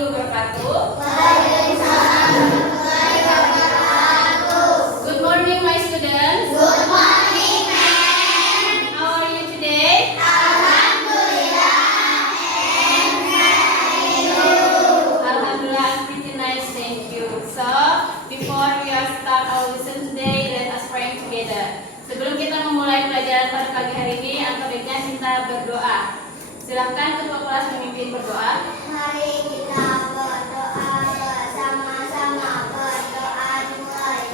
warahmatullahi wabarakatuh. Good morning, my students. Good morning, ma'am. How are you today? Alhamdulillah. Alhamdulillah, pretty nice, thank you. So, before we start our lesson today, let us pray together. Sebelum kita memulai pelajaran pada pagi hari ini, angka baiknya kita berdoa. Silahkan ketua kelas memimpin berdoa. Mari kita berdoa bersama-sama. Berdoa mulai.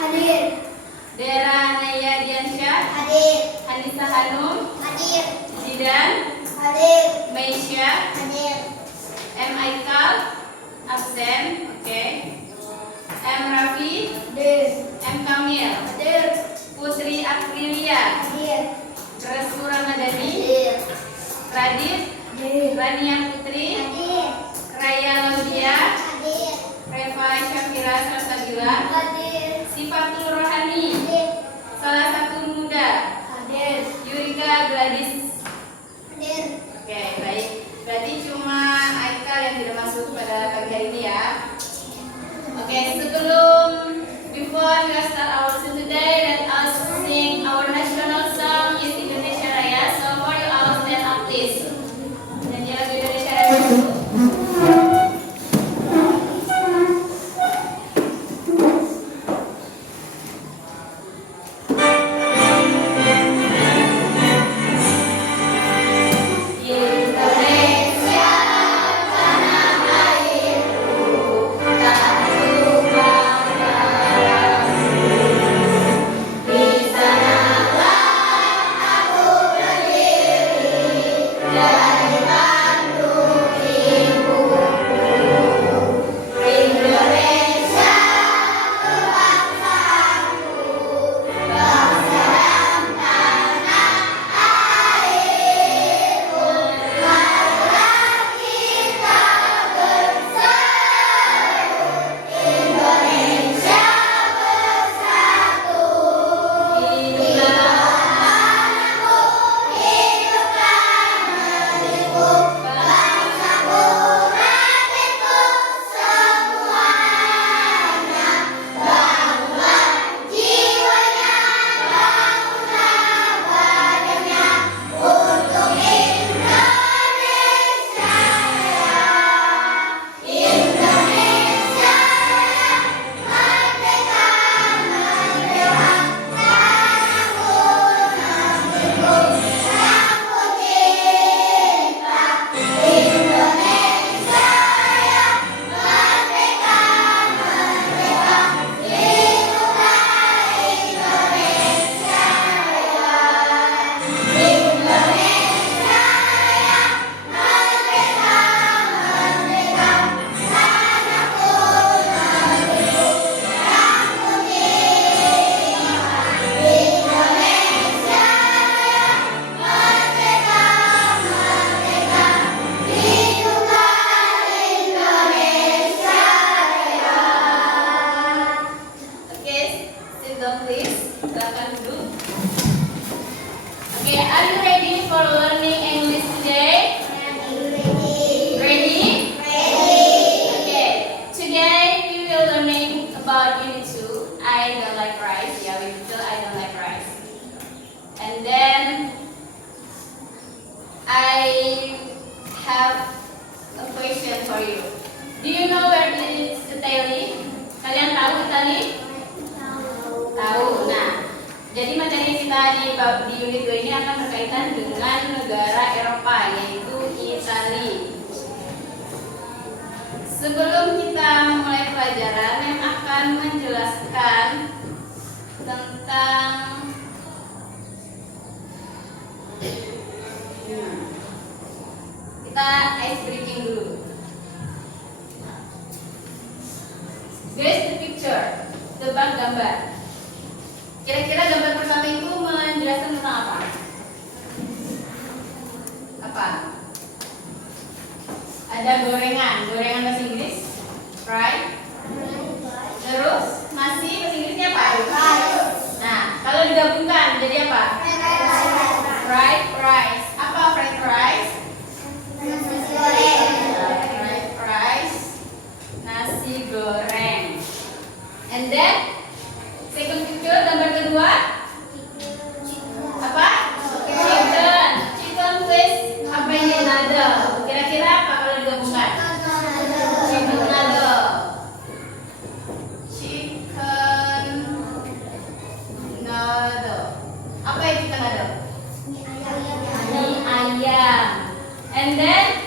Hadir. Dera Naya Diansyah. Hadir. Hanisa Hanum. Hadir. Zidan. Hadir. Maisha. Hadir. M. Aikal. Absen. Oke. M. Raffi. Hadir. M. Kamil. Hadir. Putri Aprilia. Hadir. Restu Ramadhani. Hadir. Radit. Hadir. Rania Putri. Hadir. Raya Laudia. Hadir. Reva Syafira Salsabila. Hadir. Sifatul Rohani. Hadir. Salah satu muda. Hadir. Yurika Gladys. Hadir. Oke, baik. Berarti cuma Aikal yang tidak masuk pada pagi hari ini ya. Oke, sebelum before we start our lesson today, let us sing our national song, Yes Indonesia Raya. So for you all stand up please. Nyanyi lagu Indonesia Raya dulu. Indonesia tanah airku, tak lupa Itali? Tahu. Nah, jadi materi kita di unit 2 ini akan berkaitan dengan negara Eropa, yaitu Itali. Sebelum kita mulai pelajaran, Mem akan menjelaskan tentang kita ice breaking dulu. Guys, the picture, tebak gambar. Kira-kira gambar pertama itu menjelaskan tentang apa? Apa? Ada gorengan bahasa Inggris, fried. Terus masih bahasa Inggrisnya apa? Nah, kalau digabungkan jadi apa? Fried rice. Apa fried rice? Fried rice, nasi goreng. And then second picture, gambar kedua apa? Chicken with apa ini? Nado. Kira-kira apa kalau digabungkan? Chicken nado. Chicken nado. Apa itu chicken nado? Mie ayam. And then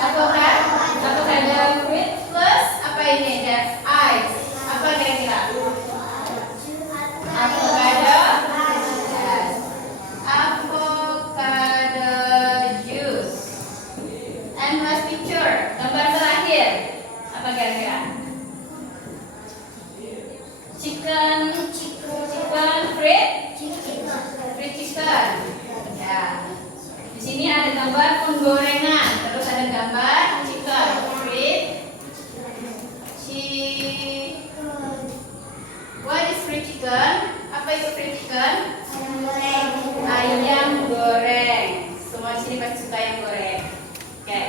avocado fruit plus apa ini? That's ice. Apa kira-kira? Avocado. Yes. Avocado juice. And last picture, gambar terakhir. Apa kira-kira? Chicken fried chicken. Ya. Di sini ada gambar penggorengan, terus ada gambar chicken fried. What is fried chicken? Apa itu fried chicken? Ayam goreng. Semua di sini pasti suka ayam goreng. Oke.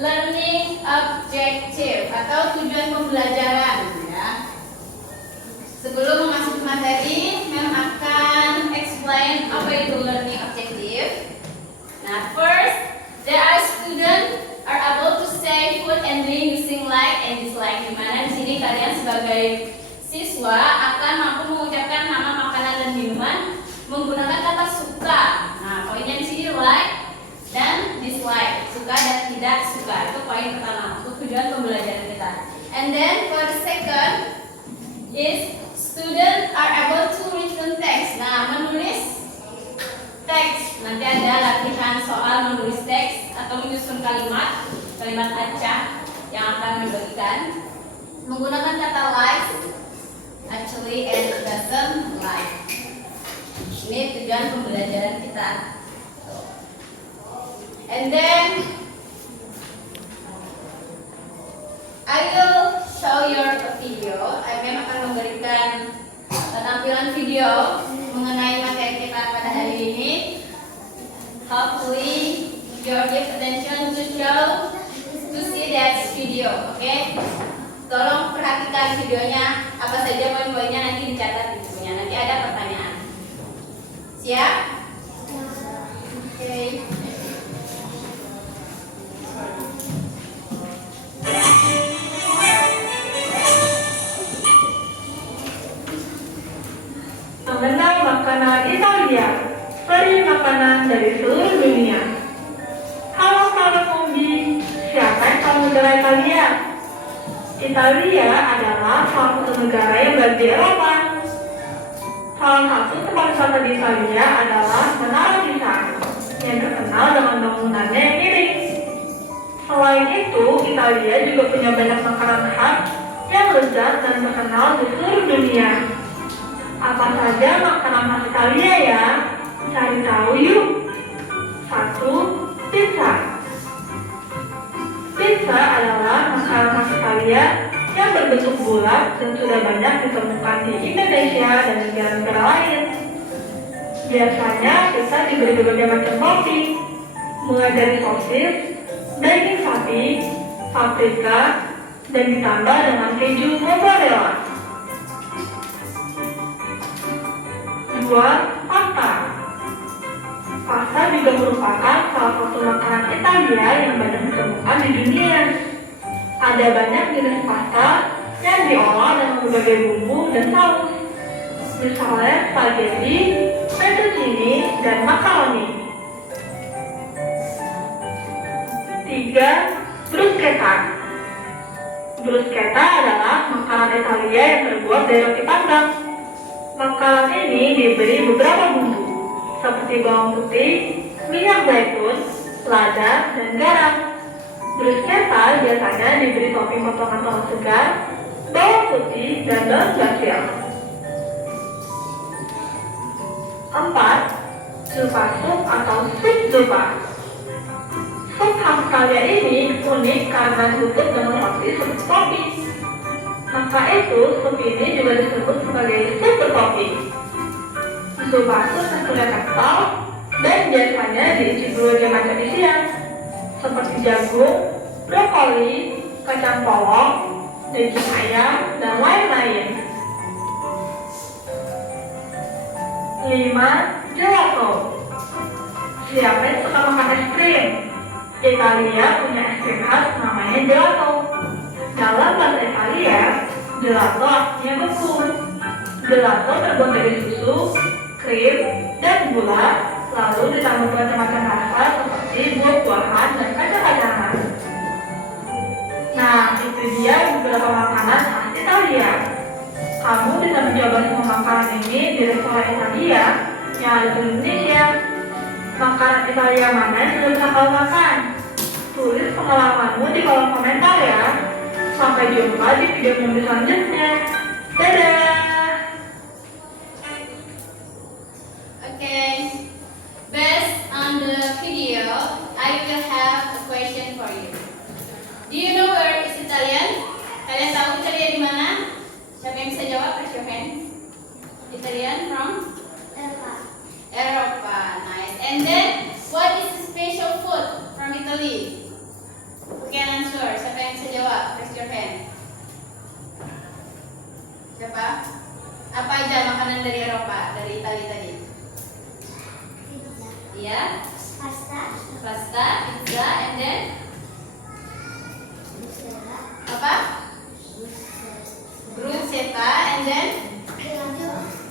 Learning objective atau tujuan pembelajaran, ya. Sebelum memasuki materi, Mem akan explain apa itu learning objective. Nah, first, there are students are able to say food and drink using like and dislike. Di mana di sini kalian sebagai siswa akan mampu mengucapkan nama makanan dan minuman menggunakan kata suka. Nah, poinnya di sini like dan dislike, suka dan tidak suka. Itu poin pertama untuk tujuan pembelajaran kita. And then for the second is students are able to written text. Nah, menulis teks. Nanti ada latihan soal menulis teks atau menyusun kalimat acak yang akan dibagikan menggunakan kata like, actually, and doesn't like. Ini tujuan pembelajaran kita. And then I will show your video. I akan memberikan tampilan video mengenai materi kita pada hari ini. Hopefully you give attention to see that video, okay? Tolong perhatikan videonya, apa saja poin-poinnya nanti dicatat di bukunya. Nanti ada pertanyaan. Siap? Okay. Mengenal makanan Italia, peri makanan dari seluruh dunia. Halo sahabat Mombi, siapa yang tahu negara Italia? Italia adalah salah satu negara yang berada di Eropa. Salah satu tempat wisata di Italia adalah Menara Pisa, yang terkenal dengan bangunannya yang miring. Selain itu, Italia juga punya banyak makanan khas yang lezat dan terkenal di seluruh dunia. Apa saja makanan khas Italia ya? Cari tahu yuk. 1. Pizza. Pizza adalah makanan khas Italia yang berbentuk bulat dan sudah banyak ditemukan di Indonesia dan negara-negara lain. Biasanya pizza diberi berbagai macam topping, mulai dari sosis, daging sapi, paprika, dan ditambah dengan keju mozzarella. 2. Pasta. Pasta juga merupakan salah satu makanan Italia yang banyak ditemukan di dunia. Ada Ada banyak jenis pasta yang diolah dengan berbagai bumbu dan saus. Misalnya spaghetti, fettuccine, dan makaroni. 3. Bruschetta. Bruschetta adalah makanan Italia yang terbuat dari roti panggang. Makanan ini diberi beberapa bumbu, seperti bawang putih, minyak zaitun, lada, dan garam. Bruschetta biasanya diberi topping potongan tomat segar, bawang putih, dan daun basil. 4. Zuppa sup atau sup zuppa. Sup khas Italia ini unik karena ditutup dengan roti seperti topping. Maka itu, sup ini juga disebut sebagai sup bertopping. Zuppa sup teksturnya kental dan biasanya diisi berbagai macam isian, seperti jagung, brokoli, kacang polong, daging ayam, dan lain-lain. 5. Gelato. Siapa yang suka makan es krim? Italia punya es krim khas namanya gelato. Dalam bahasa Italia, gelato artinya beku. Gelato terbuat dari susu, krim, dan gula, lalu ditambah macam-macam rasa seperti buah-buahan dan kacang-kacangan. Nah, itu dia beberapa makanan khas Italia. Kamu bisa mencoba semua makanan ini di restoran Italia yang ada di Indonesia. Makanan Italia mana yang sudah bisa kamu makan? Tulis pengalamanmu di kolom komentar ya. Sampai jumpa di video selanjutnya. Dadah! Okay, based on the video, I will have a question for you. Do you know where is Italian? Kalian tahu Italia di mana? Siapa yang bisa jawab? Raise your hands. Italian from? Eropa. Nice. And then, what is the special food from Italy? Who can answer? Siapa yang bisa jawab? Raise your hand. Siapa? Apa aja makanan dari Eropa, dari Italia tadi? Iya. Pasta, pizza, and then apa? Bruschetta, and then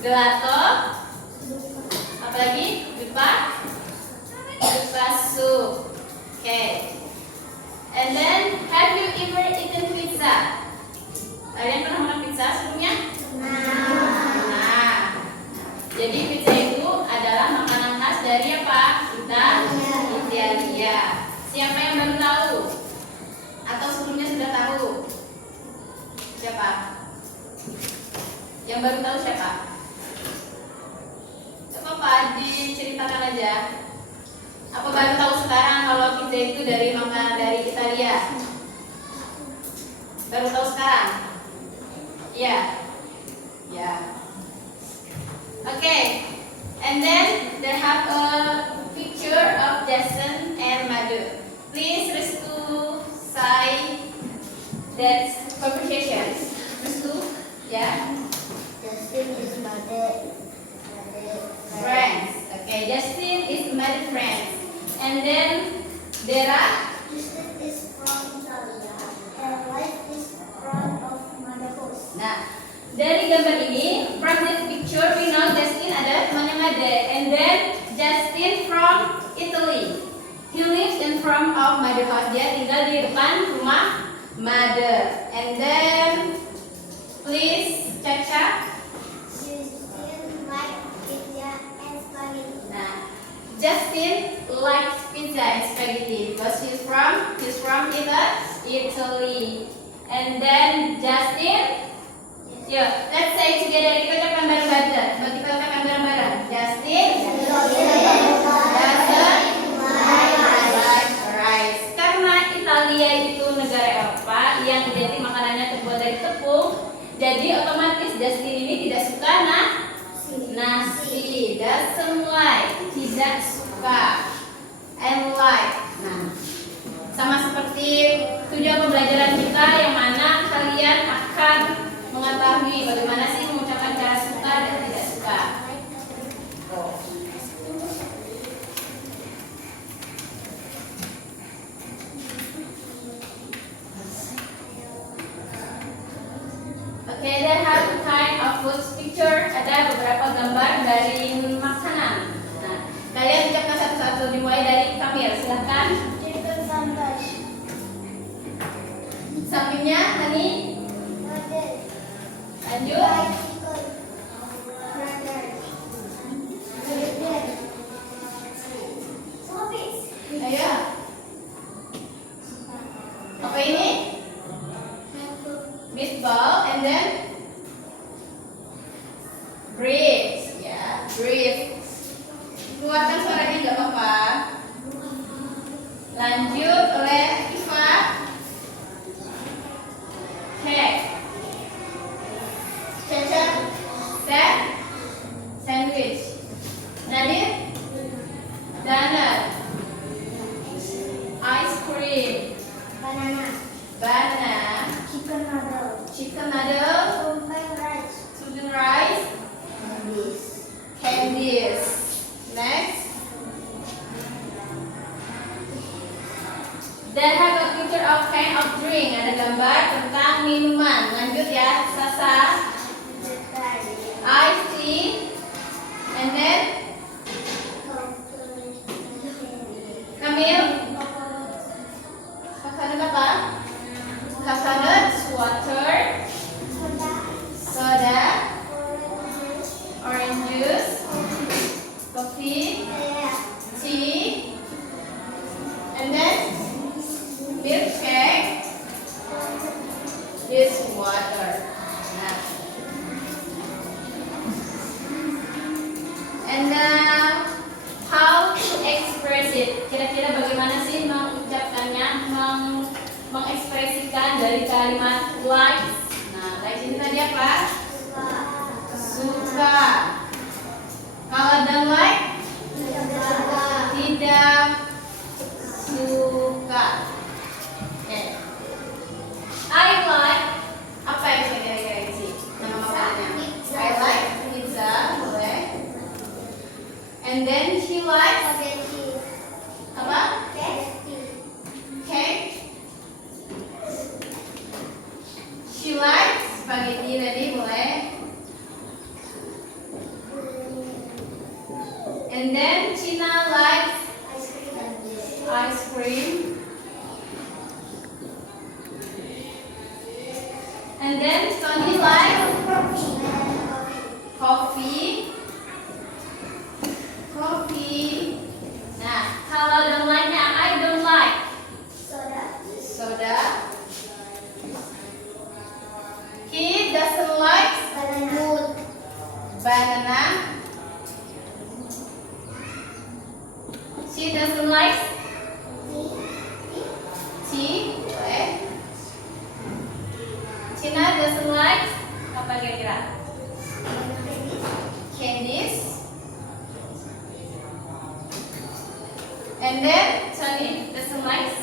gelato. Apa lagi? Zuppa soup. Okay. And then, have you ever eaten pizza? Kalian pernah makan pizza sebelumnya? Nah, jadi pizza itu adalah makanan khas dari apa? Italia. Siapa yang baru tahu? Atau sebelumnya sudah tahu? Siapa? Yang baru tahu siapa? Gak apa-apa, diceritakan aja. Apa baru tahu sekarang kalau pizza itu dari makanan dari Italia? Baru tahu sekarang? Iya. Ya. Okay. And then they have a picture of Jason and Madu. Please raise to side that conversation. Raise to, yeah. Justin is mother Friends. Okay, Justin is Madu friends. And then Dera. Justin is from Italia and wife is from of mother house. Nah, dari gambar ini, from this picture we know Justin adalah temannya Made, and then Justin from Italy. He lives in front of Made house. Dia tinggal di depan rumah Made. And then, please Caca. Justin like pizza and spaghetti. Nah, Justin likes pizza and spaghetti because he's from Italy. And then Justin. Yo, let's say together. Kita ucapkan bareng-bareng. Kita ucapkan bareng-bareng. Justin doesn't like rice. Karena Italia itu negara Eropa yang identik makanannya terbuat dari tepung, jadi otomatis Justin ini tidak suka nasi. Doesn't like, tidak suka. And like. Nah, sama seperti tujuan pembelajaran kita yang mana kalian akan mengetahui bagaimana sih mengucapkan cara suka dan tidak suka. Okay, there have kind of food picture. Ada beberapa gambar dari makanan. Nah, kalian ucapkan satu-satu dimulai dari Kamil. Silahkan. Chicken sandwich. Sampingnya Hani. Lanjut. Fried chicken. Fried rice. Ayo. Apa ini? Meatball and then bread. Ya, bread. Keluarkan suaranya nggak apa-apa. Lanjut oleh Iva. Cake. Caca. Set. Sandwich. Nadir. Donut. Ice cream. Banana. Banana. Chicken noodle. Chicken noodle. Tumpeng rice. Sugar rice. Candies. Next. Then have a picture of kind of drink. Ada gambar tentang minuman. Lanjut ya, Sasa. Iced tea. And then Kamil. Coconut apa? Coconut water. Soda. Orange juice. Coffee. Tea. And then milkshake is water. Nah. And how to express it? Kira-kira bagaimana sih mengucapkannya, mengekspresikan dari kalimat likes? Nah, likes ini tadi apa? Suka. Kalau don't like, tidak suka. Oke. I like apa yang bisa kira-kira isi nama makanannya? I like pizza, boleh. And then she likes apa? Cake. She likes spaghetti tadi, boleh. And then Cina likes ice cream. And then Tony likes coffee. Coffee. Nah, kalau don't like-nya I don't like. Soda. He doesn't like banana. She doesn't like tea. Boleh. Cina doesn't like apa kira-kira? Candies. And then Tony doesn't like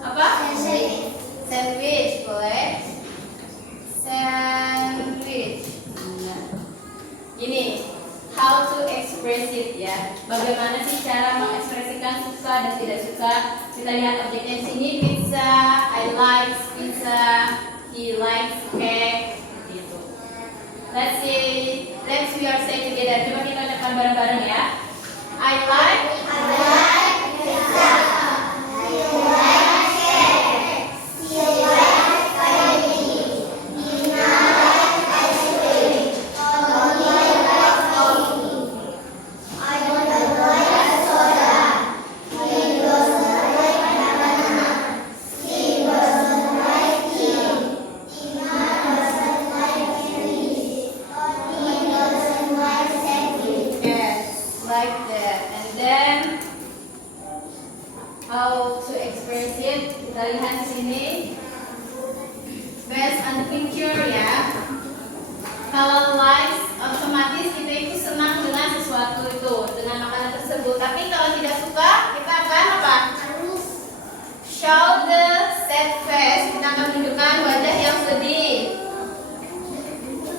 apa? Sandwich, boleh. Sandwich. Nah. Ini how to express it ya. Bagaimana sih cara mengekspresikan suka dan tidak suka? Kita lihat objeknya di sini, pizza. I like pizza. He likes cake. Gitu. Let's we are say together. Coba kita ucapkan bareng-bareng ya. I like pizza. Like that. And then how to express it? Kita lihat di sini. Based on the picture ya. Kalau likes otomatis kita itu senang dengan sesuatu itu, dengan makanan tersebut. Tapi kalau tidak suka, kita akan apa? Show the sad face. Kita akan menunjukkan wajah yang sedih.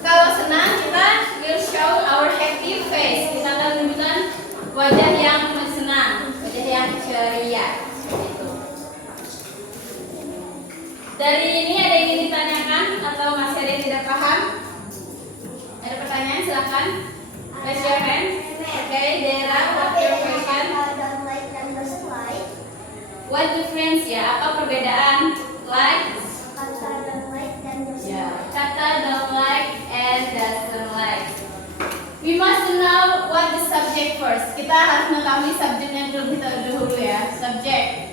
Kalau senang, kita will show our happy face. Kita akan menunjukkan wajah yang senang, wajah yang ceria. Seperti itu. Dari ini ada yang ingin atau masih ada yang tidak paham? Ada pertanyaan? Silakan. Raise your hand. Okay, Dera, what's your question? Don't like dan doesn't like. What difference ya? Apa perbedaan like? Kata don't like dan doesn't Ya, like. kata don't like and doesn't like. We must know what the subject first. Kita harus mengetahui subjeknya terlebih dahulu ya. Subjek.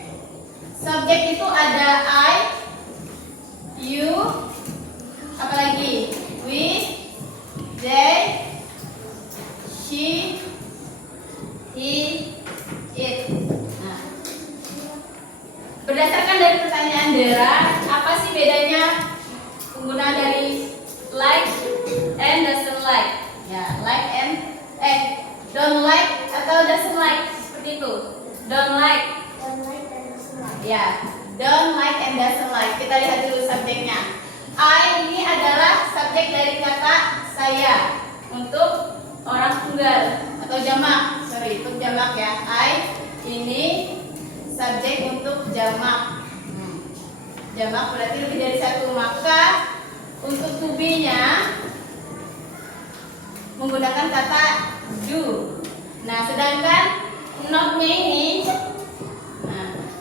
Subjek itu ada I, you, apalagi we, they, she, he, it. Nah, berdasarkan dari pertanyaan Dera, apa sih bedanya penggunaan dari like and doesn't like? Ya, like and don't like atau doesn't like seperti itu. Don't like. Don't like dan doesn't like. Ya, don't like and doesn't like. Kita lihat dulu subjeknya. I ini adalah subjek dari kata saya untuk orang tunggal atau jamak. Sorry, untuk jamak ya. I ini subjek untuk jamak. Jamak berarti lebih dari satu. Maka untuk to be-nya menggunakan kata do. Nah, sedangkan not-nya ini,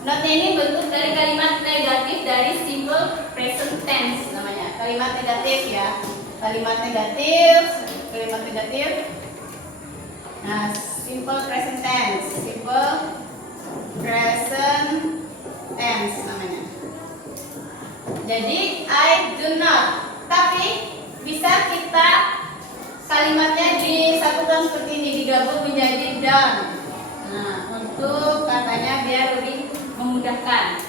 not-nya ini bentuk dari kalimat negatif dari simple present tense namanya. Kalimat negatif ya. Kalimat negatif. Nah, simple present tense. Simple present tense namanya. Jadi I do not. Tapi bisa kita kalimatnya disatukan seperti ini, digabung menjadi done. Nah, untuk katanya biar lebih memudahkan.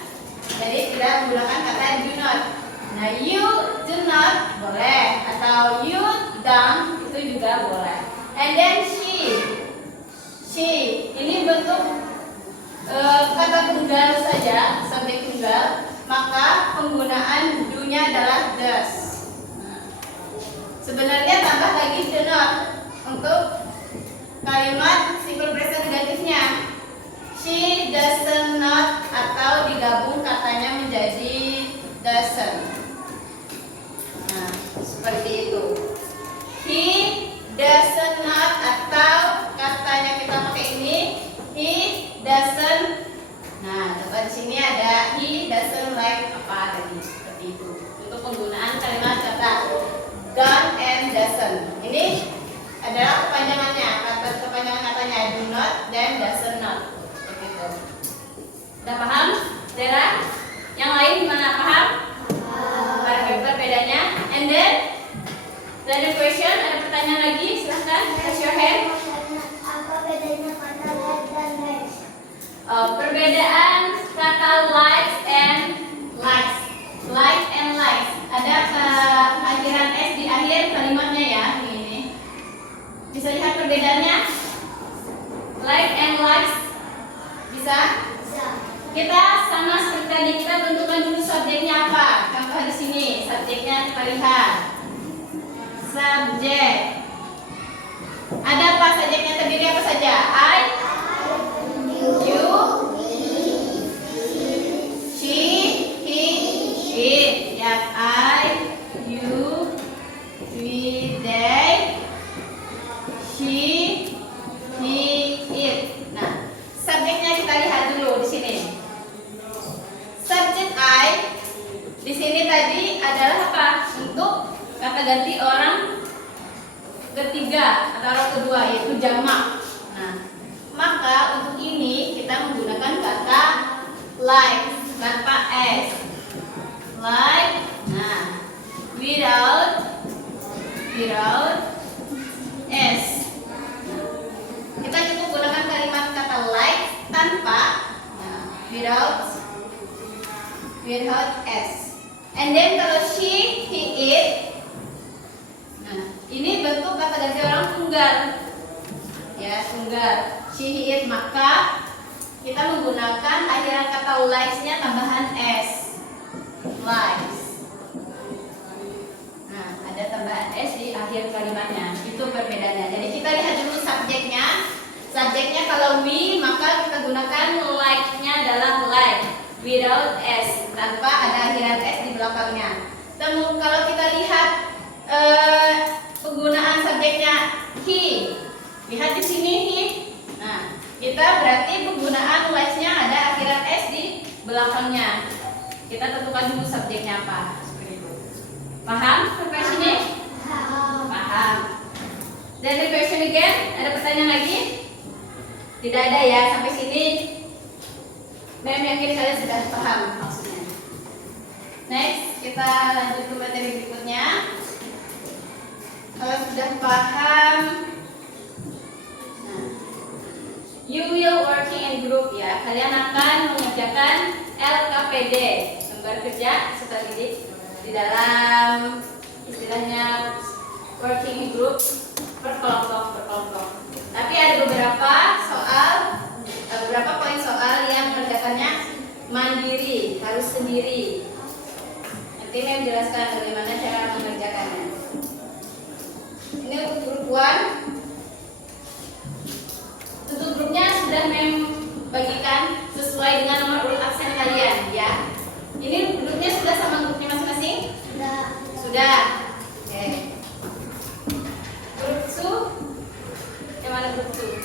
Jadi kita menggunakan kata do not. Nah, you do not boleh atau you don't itu juga boleh. And then she ini bentuk kata tunggal saja, subjek tunggal. Maka penggunaan do-nya adalah does. Sebenarnya tambah lagi do not untuk kalimat simple present negatifnya. She does not atau digabung katanya menjadi doesn't. Nah, seperti itu. He does not atau katanya kita pakai ini. He doesn't. Nah, coba di sini ada he doesn't like apa tadi seperti itu. Untuk penggunaan kalimat kata don't and doesn't. Ini adalah kepanjangannya, kepanjangan katanya do not dan doesn't not. Seperti itu. Udah paham? Dera? Yang lain gimana? Paham? Bedanya? And then ada question, ada pertanyaan lagi? Silahkan, raise your hand. Apa bedanya kata like dan likes? Perbedaan kata likes and likes. Like and likes. Ada akhiran s di akhir kalimatnya ya. Ini. Bisa lihat perbedaannya? Like and likes. Bisa? Bisa. Kita sama seperti tadi, kita tentukan dulu subjeknya apa. Contoh di sini, subjeknya kita lihat. Subjek. Ada apa subjeknya terdiri apa saja? I, you, she, he, it. Ya, I, you, we, they, she, he, it. Nah, subjeknya kita lihat dulu di sini. Subjek I di sini tadi adalah apa? Untuk kata ganti orang ketiga atau orang kedua, yaitu jamak. Nah, maka untuk ini kita menggunakan kata like tanpa s. Like, nah, without s. Kita cukup gunakan kalimat kata like tanpa, nah, without s. And then kalau she, he, it, nah, ini bentuk kata ganti orang tunggal. Ya, tunggal. She, he, it, maka kita menggunakan akhiran kata likes-nya tambahan s. Likes. Nah, ada tambahan s di akhir kalimatnya. Itu perbedaannya. Jadi kita lihat dulu subjeknya. Subjeknya kalau we, maka kita gunakan like-nya adalah like without s, tanpa ada akhiran s di belakangnya. kalau kita lihat penggunaan subjeknya he, lihat di sini he. Nah, kita berarti penggunaan was-nya ada akhiran s di belakangnya. Kita tentukan dulu subjeknya apa. Seperti itu. Paham sampai sini? Paham. Dan the question again, ada pertanyaan lagi? Tidak ada ya sampai sini. Mem yakin kalian sudah paham maksudnya. Next, kita lanjut ke materi berikutnya. Kalau sudah paham, nah, you will working in group ya. Kalian akan mengerjakan LKPD, lembar kerja serta didik di dalam istilahnya working in group, berkelompok. Tapi ada beberapa poin soal yang mengerjakannya mandiri, harus sendiri. Nanti Mem menjelaskan bagaimana cara mengerjakannya. Ini untuk grup 1. Untuk grupnya sudah Mem bagikan sesuai dengan nomor urut absen kalian ya. Ini grupnya sudah sama grupnya masing-masing? Sudah. Oke. Grup 2. Yang mana grup 2?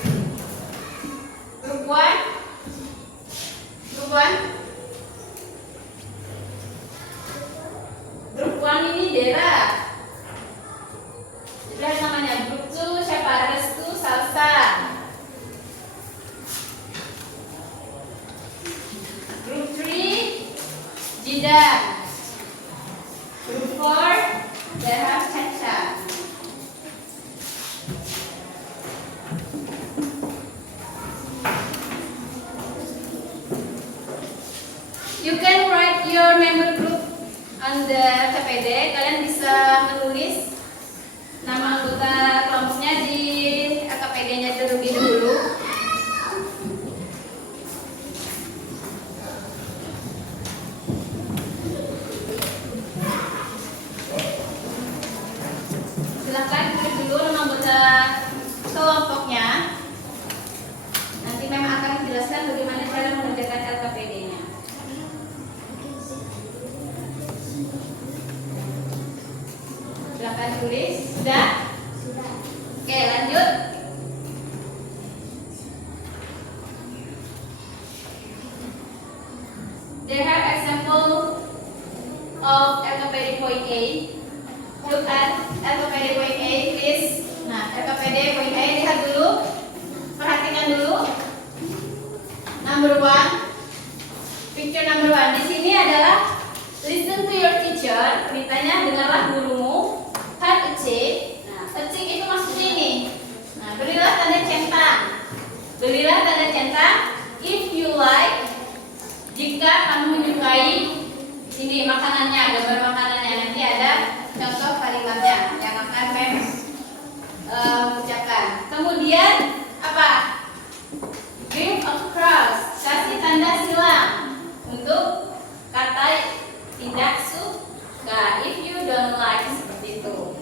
Grup 1. Grup 1. Grup 1 ini Dera. Lihat namanya. Grup 2 siapa? Restu, Salsa. Grup 3 Jidan. Grup 4 Dera, Caca. You can write your member group on the KPD. Kalian bisa menulis nama anggota kelompoknya di KPD-nya terlebih dahulu. Silakan tulis dulu nama anggota kelompoknya. Nanti memang akan menjelaskan bagaimana cara mengerjakan LKPD-nya. Silakan tulis. Sudah? Oke, lanjut. There are example of LKPD point A. Look at LKPD point A, please. Nah, LKPD point A, lihat dulu. Perhatikan dulu. Number 1. Picture number 1. Di sini adalah listen to your teacher. Perintahnya dengarlah gurumu. Have a check. Nah, a check itu maksudnya ini. Nah, berilah tanda centang. Berilah tanda centang. If you like. Jika kamu menyukai. Sini makanannya, gambar makanannya. Nanti ada contoh kalimatnya yang akan Mem ucapkan. Kemudian apa? Give a cross. Kasih tanda silang untuk kata tidak suka. If you don't like, seperti itu.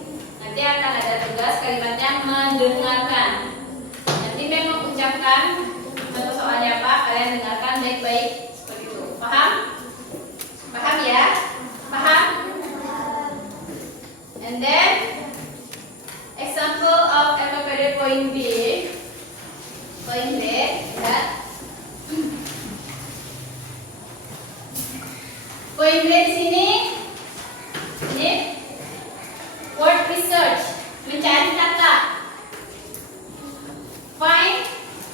Nanti akan ada tugas kalimatnya mendengarkan. Nanti memang mengucapkan contoh soalnya apa, kalian dengarkan baik-baik seperti itu. Paham? Paham ya? Paham? And then example of LKPD point B. Point B, lihat. Point B di sini. Ini word research, mencari kata. Find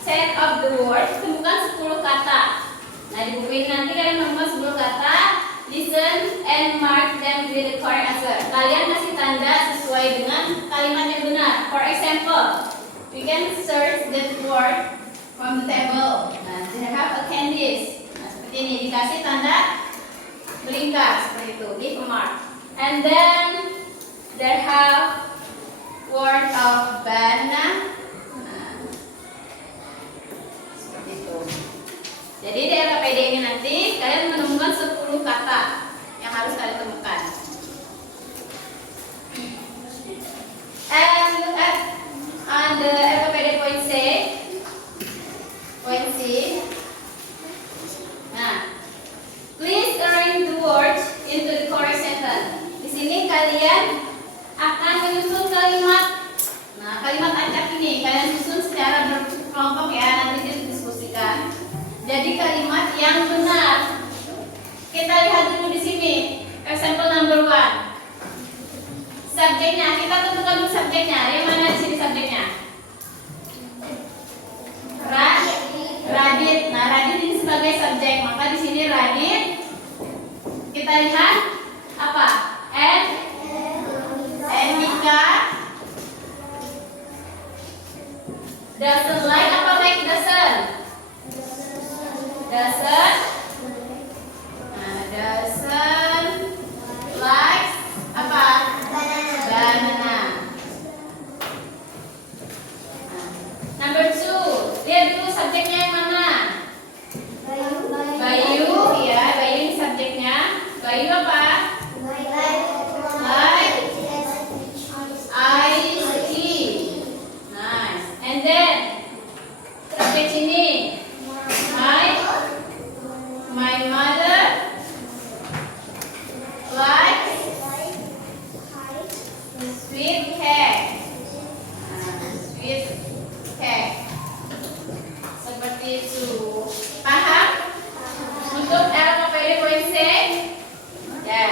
10 of the word, temukan 10 kata. Nah, di buku ini nanti kalian menemukan 10 kata. Listen and mark them with the correct answer. Kalian kasih tanda sesuai dengan kalimat yang benar. For example, we can search that word from the table. Nah, they have a candies. Nah, seperti ini, dikasih tanda melingkar seperti itu. Give a mark. And then there have word of banana. Nah, seperti itu. Jadi di LKPD ini nanti kalian menemukan 10 kata yang harus kalian temukan. And look at on the LKPD point C. Point C. Nah, please arrange the words into the correct sentence. Di kalian akan menyusun kalimat. Nah, kalimat acak ini kalian susun secara berkelompok ya, nanti didiskusikan. Jadi kalimat yang benar. Kita lihat dulu di sini. Example number 1. Subjeknya, kita tentukan dulu subjeknya. Yang mana di sini subjeknya? Radit. Nah, Radit ini sebagai subjek, maka di sini Radit. Kita lihat apa? Mika doesn't like apa like doesn't? Doesn't. Nah, doesn't like apa? Banana. Number 2, lihat dulu subjeknya yang mana? Bayu, ya, Bayu ini subjeknya. Bayu apa? Like ice tea. Nice. And then subjek sini. My mother likes sweet cake. Sweet cake. Seperti itu. Paham? Untuk LKPD poin C. Ya.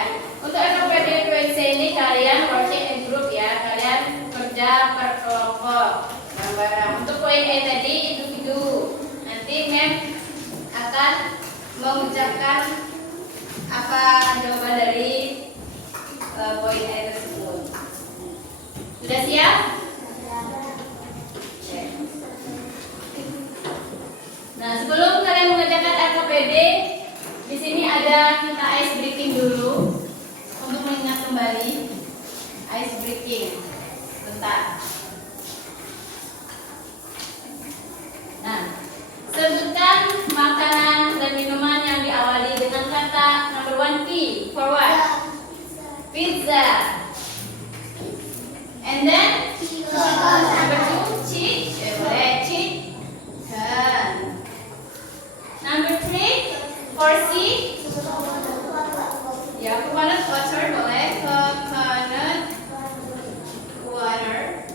Untuk LKPD poin C ini kalian working in group ya. Kalian kerja per kelompok bareng-bareng. Untuk poin E tadi individu. Nanti mem akan mengucapkan apa jawaban dari poin E tersebut. Sudah siap? Nah, sebelum kalian mengerjakan LKPD, di sini ada kita ice breaking dulu untuk mengingat kembali. Ice breaking. Bentar. Nah, sebutkan makanan dan minuman yang diawali dengan kata number 1 P. For what? Pizza. And then number 2 chicken. Chicken. Number 3 for C. Ya, coconut water boleh. Coconut water.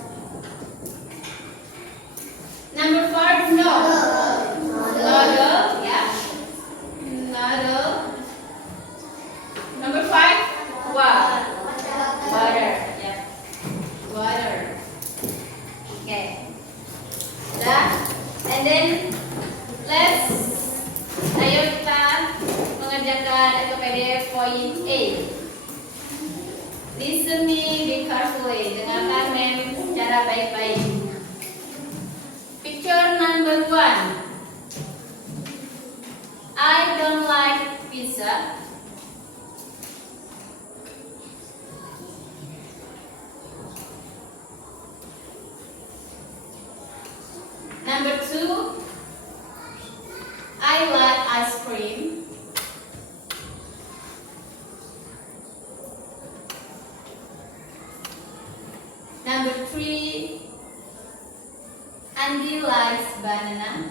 Number 4 no. Noodle, ya. Noodle. Number 5 what? Water, ya. Water. Okay. Dah. And then ayo kita mengerjakan LKPD point A. Listen me, be carefully. Dengarkan mem secara baik-baik. Picture number 1. I don't like pizza. Number 2. I like ice cream. Number 3. Andy likes banana.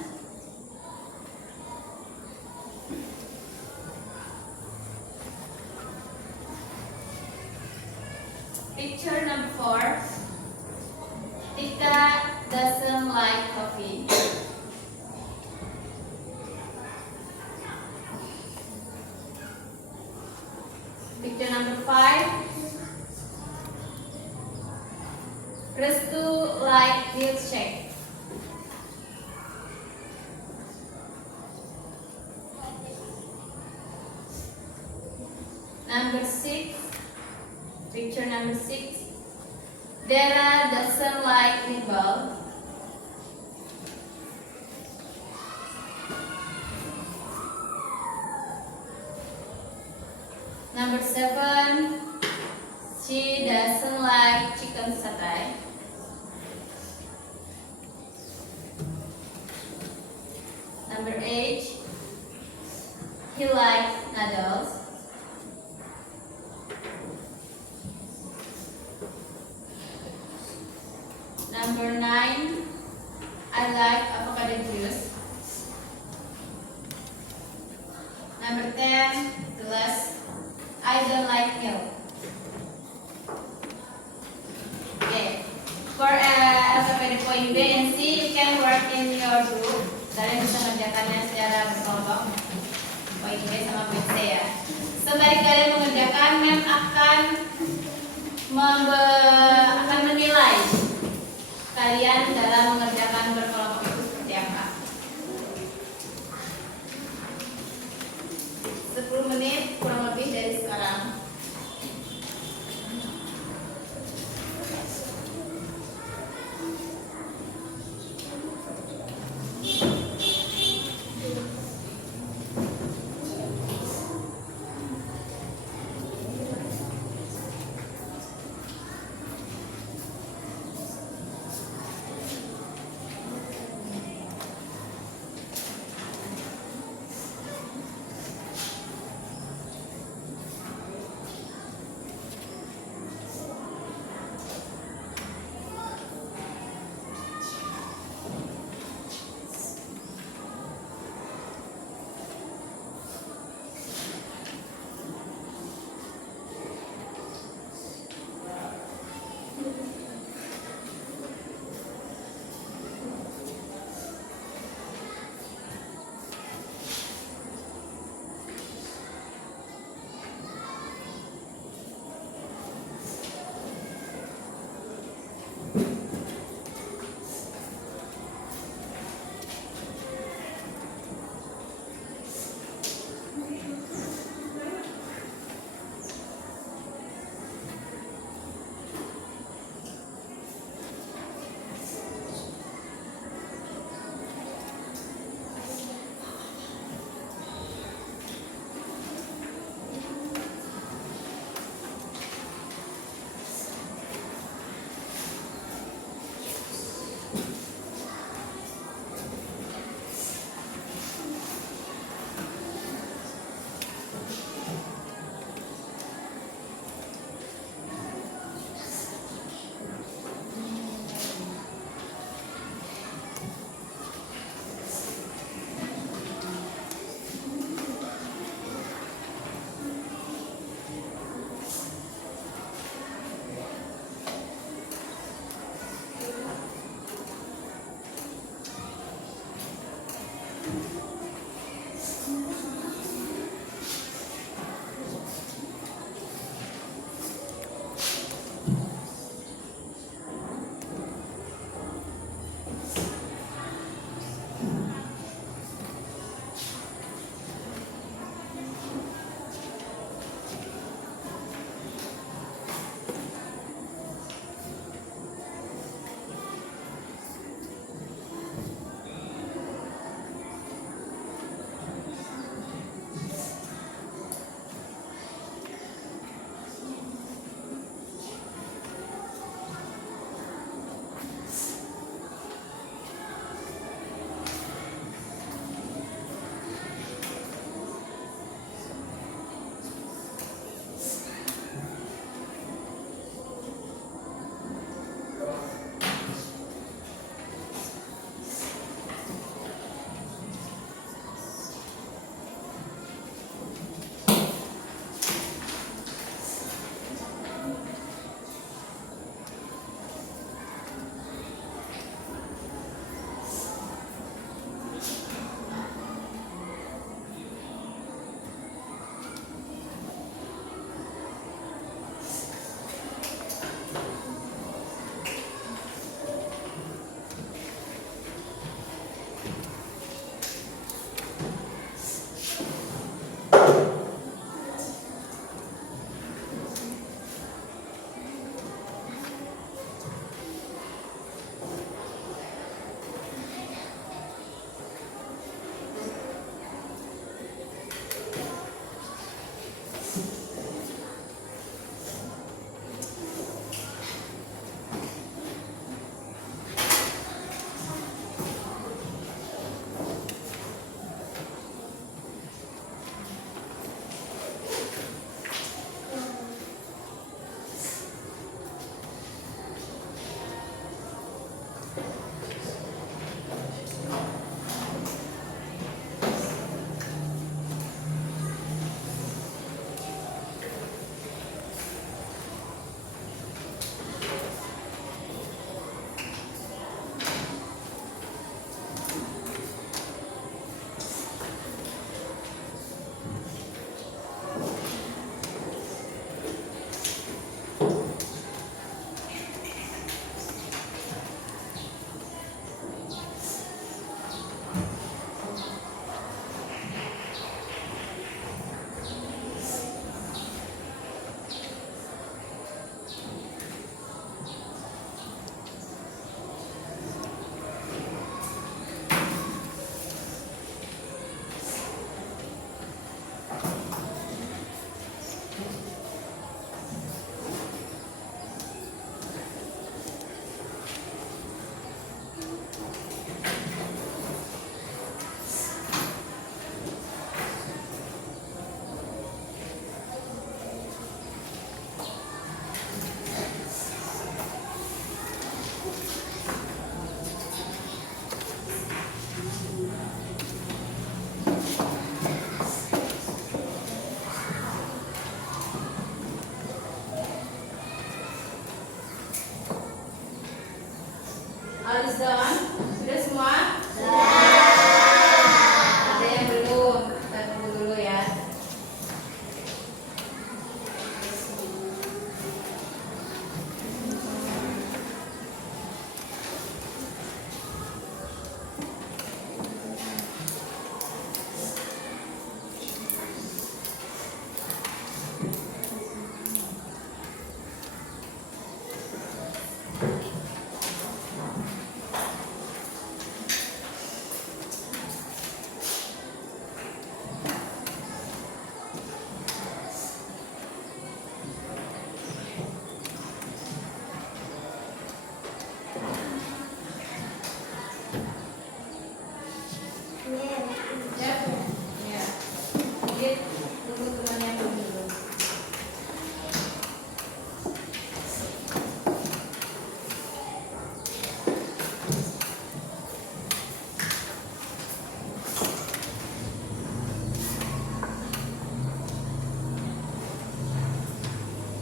Picture number 4. Tika doesn't like coffee. Picture number 5. Restu like milkshake. Number 6. Picture number 6. Dara doesn't like meatball. Number 7. She doesn't like chicken satay. Number 8. He likes noodles. Number 9. I like avocado juice. Number 10. The last. I don't like milk. poin B and C you can work in your group. Kalian bisa mengerjakannya secara berkelompok. Poin B sama poin C ya. Sembari kalian mengerjakan, mem akan menilai kalian dalam mengerjakan berkelompok itu seperti apa. 10 menit kurang lebih dari sekarang. All is done. Sudah semua? Ada yang belum? Kita tunggu dulu ya. Ya. Ya. Jadi tunggu temannya dulu.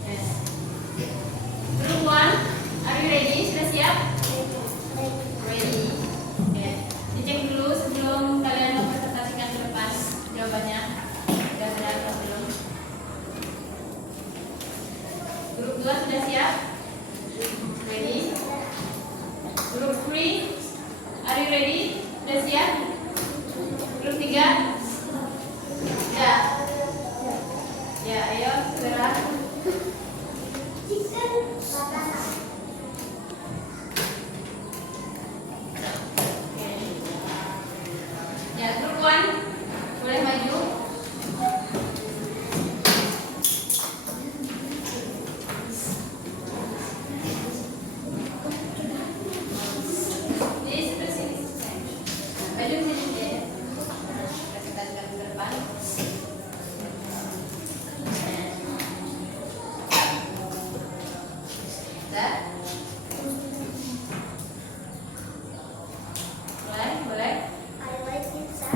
Yes. Group 1, are you ready? Sudah siap? Ready. Oke. Dicek dulu sebelum kalian mempresentasikan ke depan jawabannya. Sudah benar atau belum? Grup 2 sudah siap? Ready? Grup 3, are you ready? Sudah siap? Grup 3? Ya. Ya, ayo segera. Oke. Ya, grup 1 boleh maju. Di sebelah sini. Maju sini deh. Presentasikan ke depan. Sudah? Mulai, boleh? I like pizza.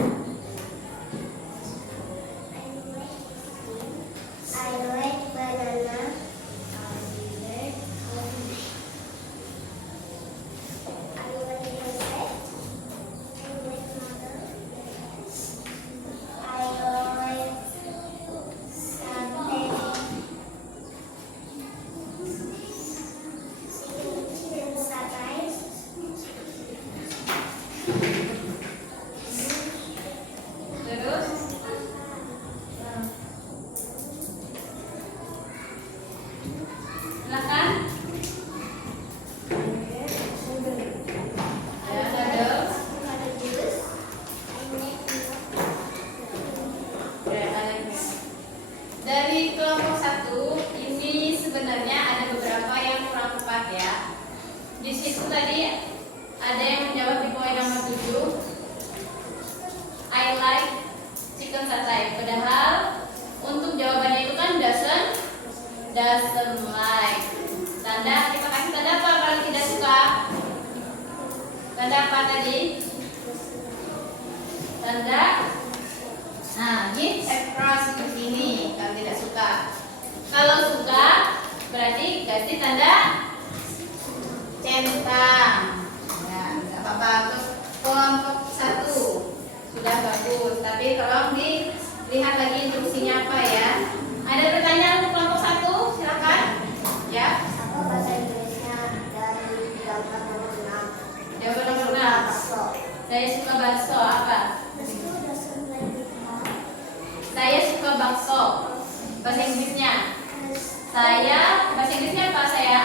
I like banana. I like dessert. I like mother. I like satay. Chicken satay. Terus? Silakan. Ya, noodles. Ya, ada. Dari kelompok 1 ini sebenarnya ada beberapa yang kurang tepat ya. Di situ tadi ada yang menjawab di poin nomor 7. I like chicken satay. Padahal untuk jawabannya itu kan doesn't like. Tanda kita kasih tanda apa kalau tidak suka? Tanda apa tadi? Tanda. Nah, ini across begini kalau tidak suka. Kalau suka berarti kasih tanda centang. Ya, nggak apa-apa. Terus kelompok 1 sudah bagus. Tapi tolong dilihat lagi instruksinya apa ya. Ada pertanyaan untuk kelompok 1? Silakan. Ya. Apa bahasa Inggrisnya dari jawaban nomor 6? Jawaban nomor 6. Bakso. Saya suka bakso apa? Bakso doesn't like pizza. Saya suka bakso. Bahasa Inggrisnya. Saya bahasa Inggrisnya apa? Saya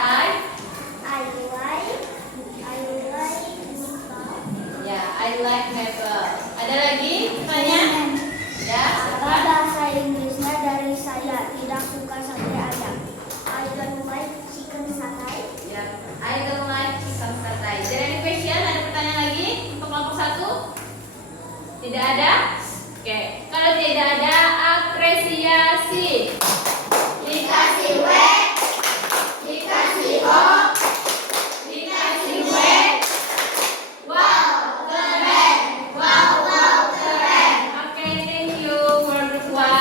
I like pizza. Ya, I like maple. Ada lagi pertanyaan? Ya, Apa silakan. bahasa Inggrisnya dari saya tidak suka sate ayam? I don't like chicken satay. Ya, I don't like chicken satay. Is there any question? Ada pertanyaan lagi untuk kelompok 1? Tidak ada? Oke. Kalau tidak ada, apresiasi. Dikasih W, dikasih O, dikasih W. Wow, keren. Wow, keren. Oke, thank you for group 1.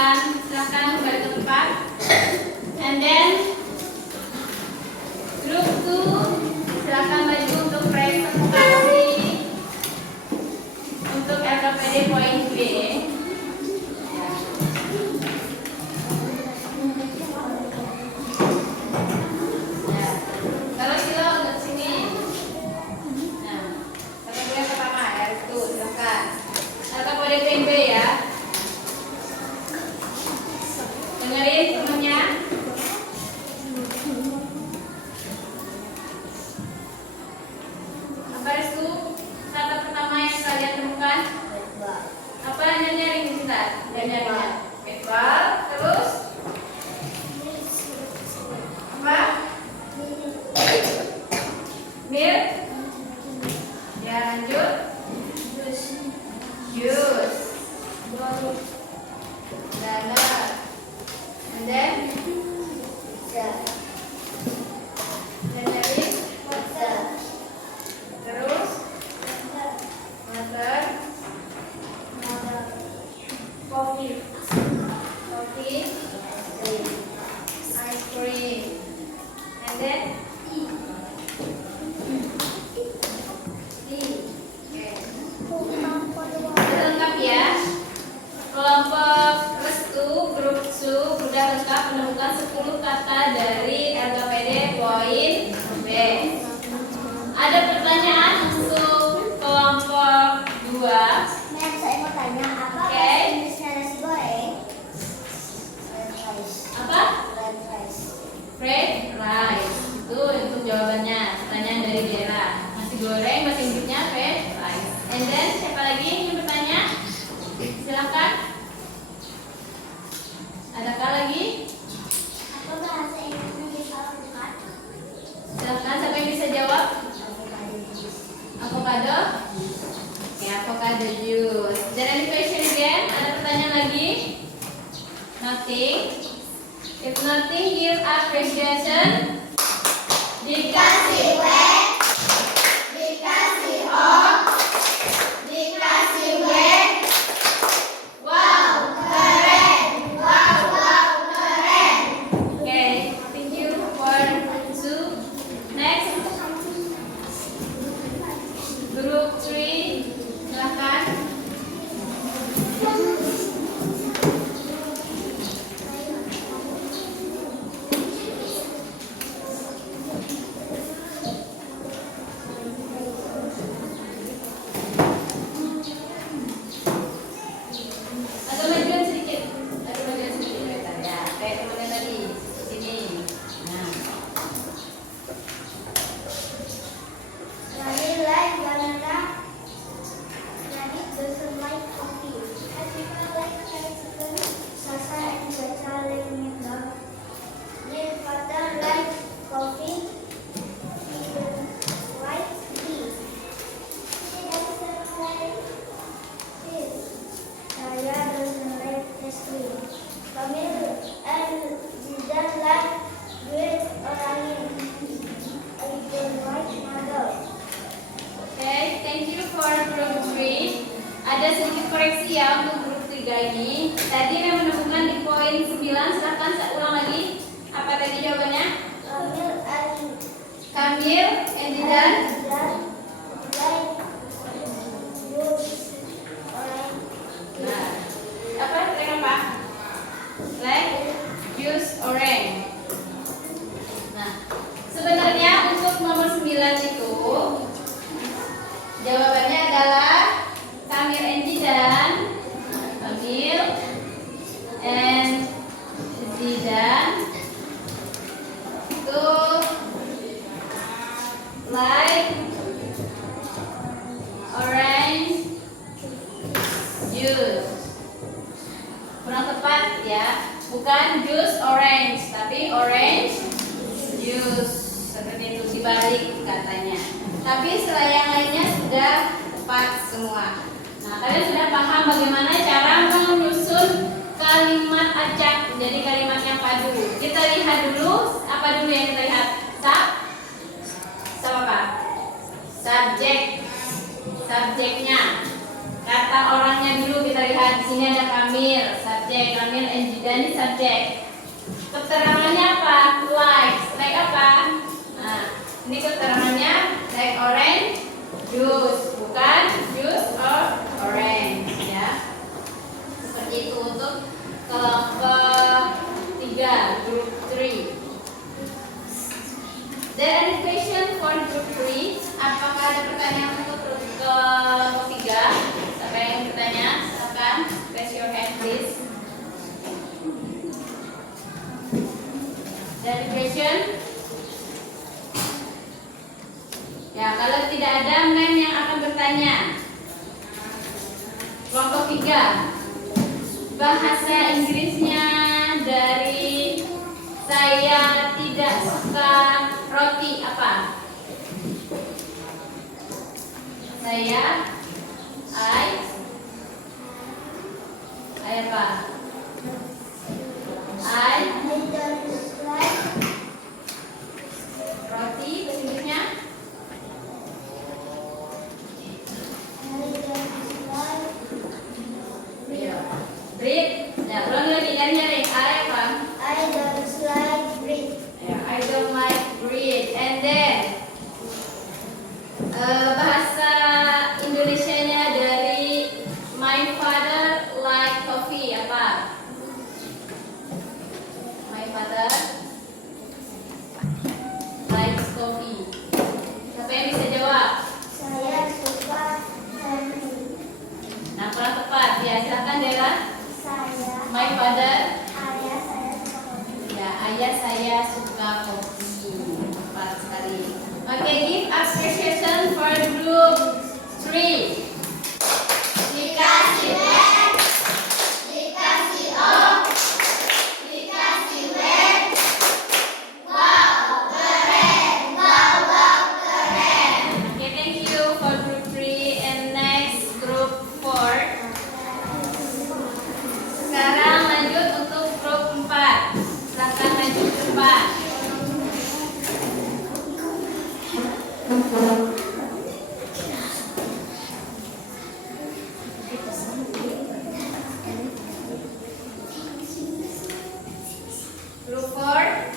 Dan dari terus water, Coffee. coffee, ice cream, and then tea. Sudah lengkap ya. Kelompok Restu, grup Su, sudah lengkap menemukan 10 kata dari LKPD poin B. Ada pertanyaan untuk kelompok 2. Mem, saya mau tanya apa Oke. bahasa Inggrisnya nasi goreng? Red rice. Apa? Red rice. Fried rice. Itu untuk jawabannya. Pertanyaan dari Dera. Nasi goreng bahasa Inggrisnya fried rice. And then siapa lagi yang bertanya? Silakan. Adakah lagi? Apa bahasa Inggrisnya bisa bukan? Silakan, siapa yang bisa jawab? Avocado? Oke, avocado juice. Dan any question again? Ada pertanyaan lagi? Nothing. If nothing, here appreciation. Dikasih wet, dikasih hot, dikasih wet. Wow, keren. Wow, wow, keren. Okay, thank you for Zoo. Next, group 3, silakan. Agak majuan sedikit, bentar ya. Kayak temannya tadi, sini. Nah. Nani like banana. Nani doesn't like coffee. And people like fried chicken, salsa, and bechamel. Their father likes coffee. He likes tea. He doesn't like cheese. Saya doesn't like pastry. Kamil and Zidan like bread orangnya. I don't like model. Oke, thank you for group 3. Ada sedikit koreksi ya untuk grup 3 ini. Tadi yang menemukan di poin 9, silahkan saya ulang lagi. Apa tadi jawabannya? Kamil and Kamil, Endidan, Zidan like juice orange. nah, apa? Like apa? Like juice orange. Nah, sebenarnya untuk nomor 9 itu jawabannya adalah Kamil Endidan, Kamil and Zidan itu like orange juice. Kurang tepat ya, bukan juice orange tapi orange juice, seperti itu dibalik katanya. Tapi setelah yang lainnya sudah tepat semua. Nah, kalian sudah paham bagaimana cara menyusun kalimat acak jadi kalimat yang padu. Kita lihat dulu, apa dulu yang kita lihat? Apa? Subjek. Subjeknya. Kata orangnya dulu kita lihat. Di sini ada Kamil, subjek. Kamil and Zidan ini subjek. Keterangannya apa? Like. Like apa? Nah, ini keterangannya like orange juice, bukan juice or orange ya. Seperti itu untuk kelompok 3, group 3. There any question for group 3? Apakah ada pertanyaan untuk kelompok 3? Siapa yang bertanya? Silakan raise your hand please. Ada question? Ya, kalau tidak ada, Mem yang akan bertanya. Kelompok 3. Bahasa Inggrisnya dari saya tidak suka roti apa? Saya I apa? I don't I don't like bread. And then bahasa Indonesianya dari my father like coffee apa? My father likes coffee. Siapa yang bisa jawab? Saya suka teh. Nah, kurang tepat. Ya, silakan Dela. Saya. My father. Ayah saya suka kopi. Ya, ayah saya suka kopi. Tepat sekali. Oke, give appreciation for group 3. Dikasih W, dikasih O, dikasih W. Wow, keren. Wow, keren. Oke, thank you for group 3 and next group 4. Sekarang lanjut untuk grup 4. Silakan maju ke depan. Grup 4.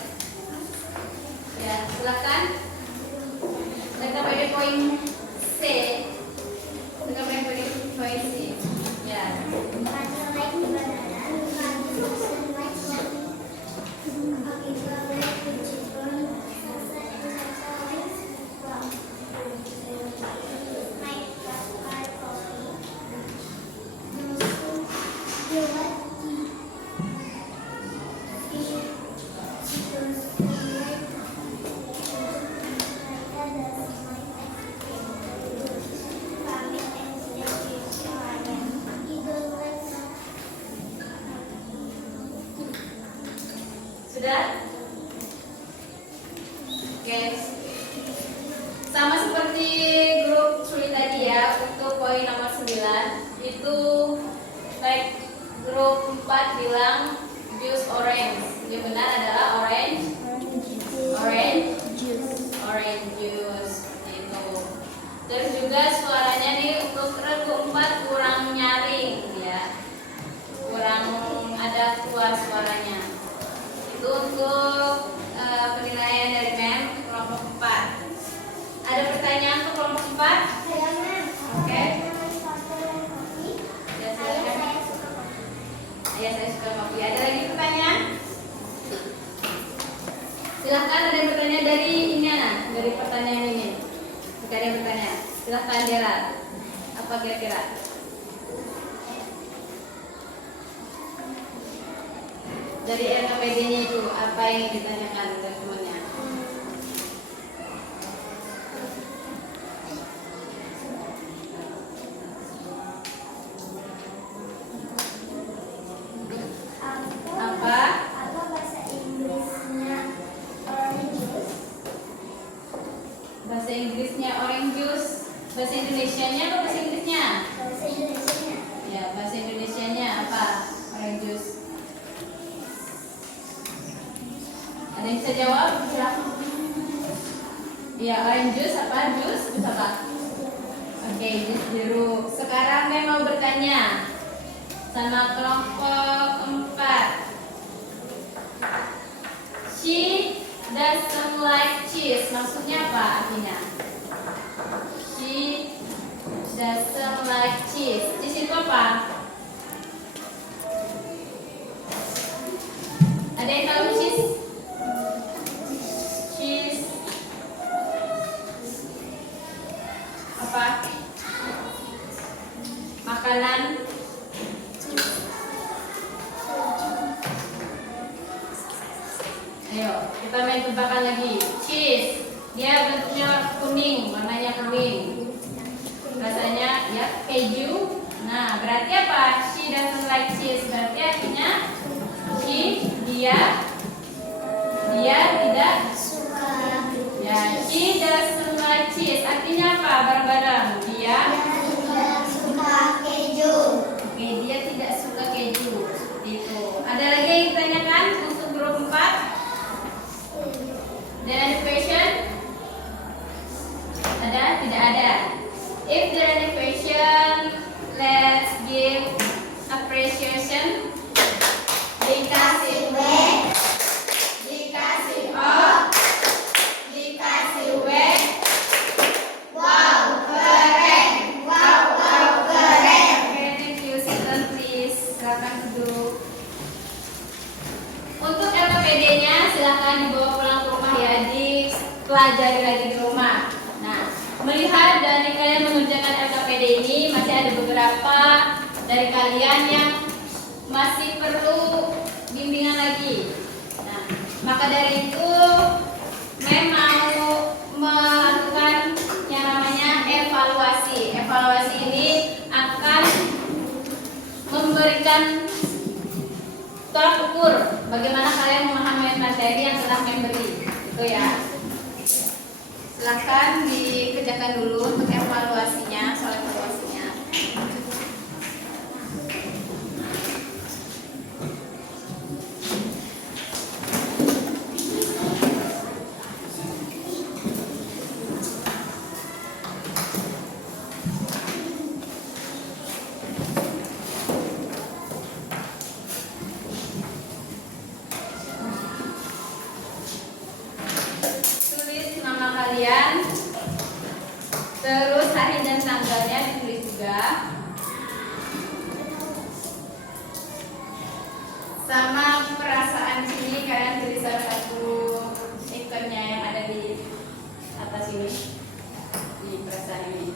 Ya, silakan. Mereka pada poin C. Mereka pada poin C. Ya. Father like banana. Son like coffee. Akika like vegetable. Sasa and Sasa likes wow. My cat like coffee. You like tea. Sudah? Oke. Sama seperti grup sulit tadi ya, untuk poin nomor 9 itu baik grup 4 bilang jus orange. Yang benar adalah orange juice itu. Terus juga suaranya nih untuk grup 4 kurang nyaring ya. Kurang ada keluar suaranya. Itu untuk penilaian dari MEM kelompok 4. Ada pertanyaan untuk kelompok 4? Saya mem. Oke. Ya, Ayah silakan. saya suka kopi. Ayah saya suka kopi. Ada lagi pertanyaan? Silahkan, ada yang bertanya dari ini Ana, dari pertanyaan ini. Jika ada yang bertanya, silahkan Dela. Apa kira-kira? Dari RKPD-nya itu apa yang ditanyakan dari temannya? Apa? Apa bahasa Inggrisnya orange juice? Bahasa Inggrisnya orange juice. Bahasa Indonesianya apa bahasa Inggrisnya? Bahasa Indonesianya. Ya, bahasa Indonesianya apa? Orange juice. Ada yang bisa jawab? Iya, orange juice apa? Jus apa? Oke, jus jeruk. Sekarang saya mau bertanya sama kelompok 4. She doesn't like cheese. Maksudnya apa artinya? She doesn't like cheese. Cheese itu apa? Ada yang tahu cheese? Cheese apa? Makanan. Ayo, kita main tebakan lagi. Cheese, dia bentuknya kuning, warnanya kuning. Rasanya ya keju. Nah, berarti apa? She doesn't like cheese. Berarti artinya dia tidak Suka. ya. She doesn't like cheese. Artinya apa? Bareng-bareng. Dia Tidak suka keju. Oke, dia tidak suka keju. Seperti itu. Ada lagi yang ditanyakan untuk grup 4? Ada any question? Ada? Tidak ada. If there any question, let's give appreciation. Dikasih W, dikasih O, dibawa pulang ke rumah ya, dipelajari lagi di rumah. Nah, melihat dari kalian mengerjakan LKPD ini, masih ada beberapa dari kalian yang masih perlu bimbingan lagi. Nah, maka dari itu memang melakukan yang namanya evaluasi. Evaluasi ini akan memberikan tolak ukur bagaimana kalian memahami materi yang telah memberi, itu ya. Silahkan dikerjakan dulu untuk evaluasinya, soal evaluasinya. Kalian terus hari dan tanggalnya ditulis juga, sama perasaan di sini kalian tulis salah satu ikonnya yang ada di atas ini, di perasaan ini.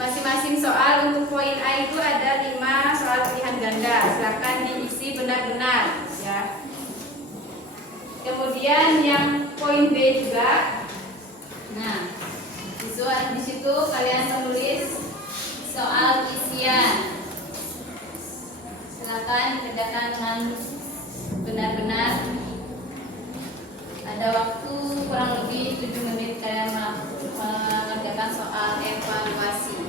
Masing-masing soal untuk poin A itu ada 5 soal pilihan ganda, silakan diisi benar-benar ya. Kemudian yang poin B juga. Nah, di situ kalian menulis soal isian. Silakan dikerjakan dengan benar-benar. Ada waktu kurang lebih 7 menit kalian mengerjakan soal evaluasi.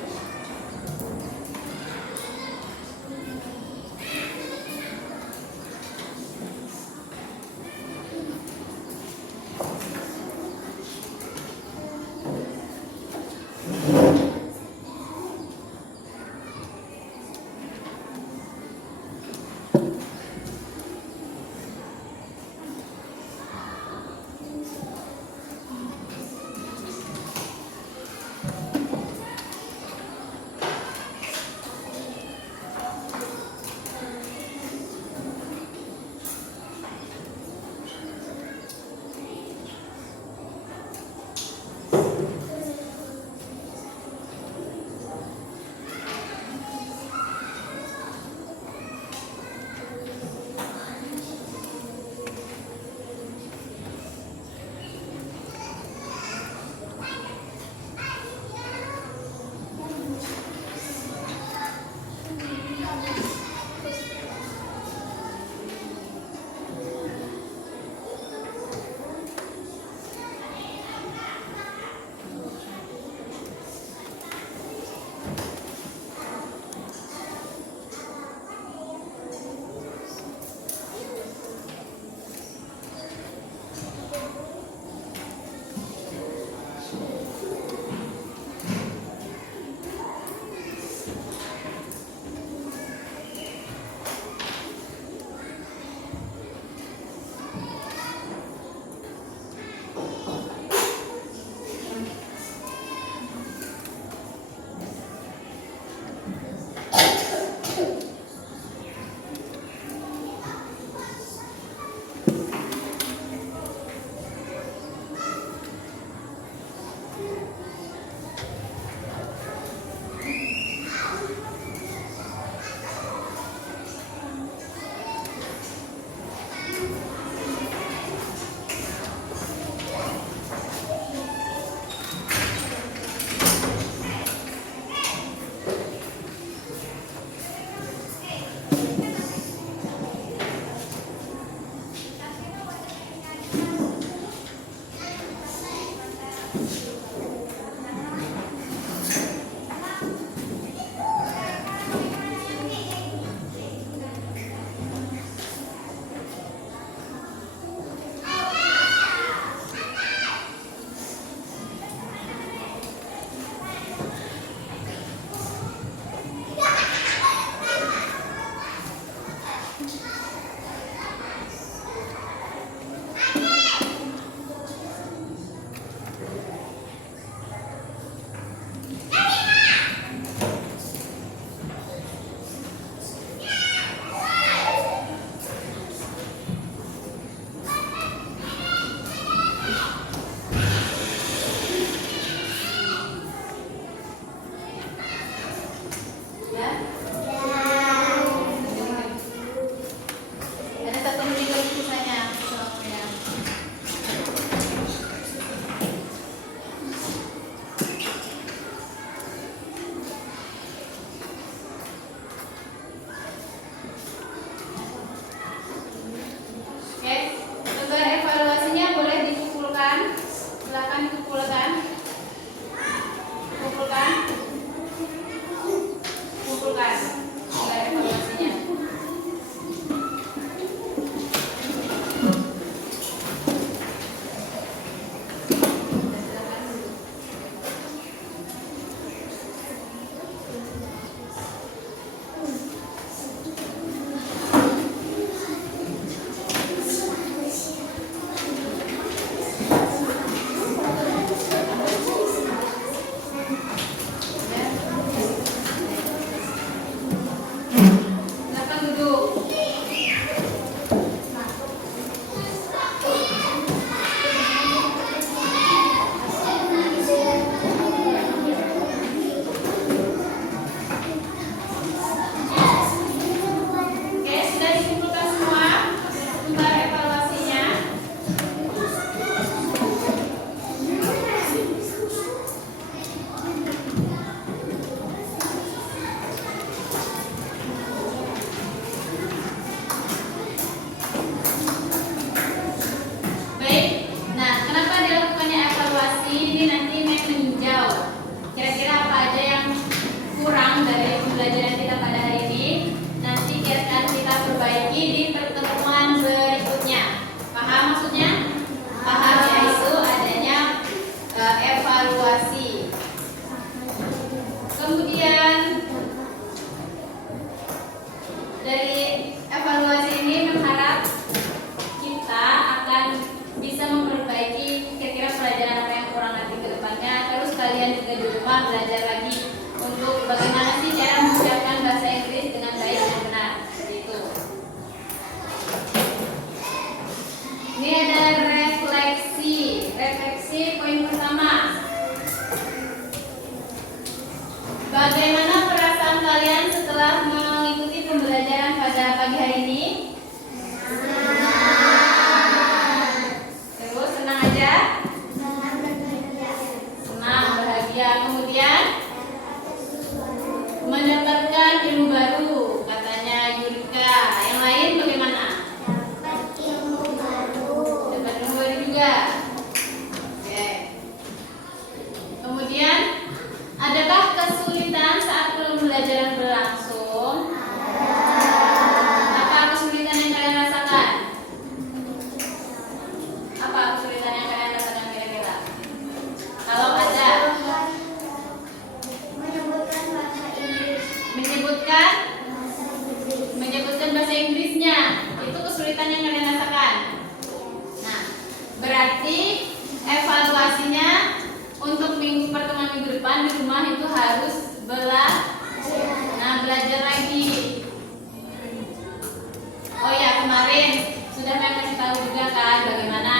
kemarin sudah kasih tahu juga kan bagaimana